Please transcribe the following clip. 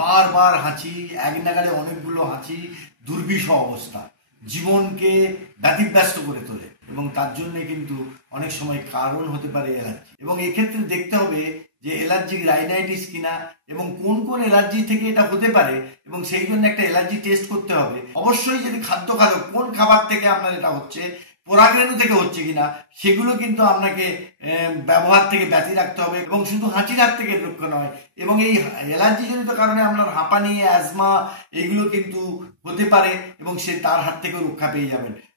বারবার হাঁচি, এক নাগাড়ে অনেকগুলো হাঁচি, দুর্বিষহ অবস্থা, জীবনকে ব্যতিব্যস্ত করে তোলে এবং তার জন্য কিন্তু অনেক সময় কারণ হতে পারে অ্যালার্জি। এবং এক্ষেত্রে দেখতে হবে যে অ্যালার্জিক রাইনাইটিস কিনা এবং কোন কোন অ্যালার্জি থেকে এটা হতে পারে, এবং সেই জন্য একটা অ্যালার্জি টেস্ট করতে হবে। অবশ্যই যদি খাদ্য কোন খাবার থেকে আপনার এটা হচ্ছে, পরাগরেণু থেকে হচ্ছে কিনা, সেগুলো কিন্তু আপনাকে ব্যবহার থেকে ব্যতি রাখতে হবে এবং শুধু হাঁচির হাত থেকে রক্ষা নয়। এবং এই অ্যালার্জি জনিত কারণে আপনার হাঁপানি, অ্যাজমা এগুলো কিন্তু হতে পারে এবং তার হাত থেকেও রক্ষা পেয়ে যাবেন।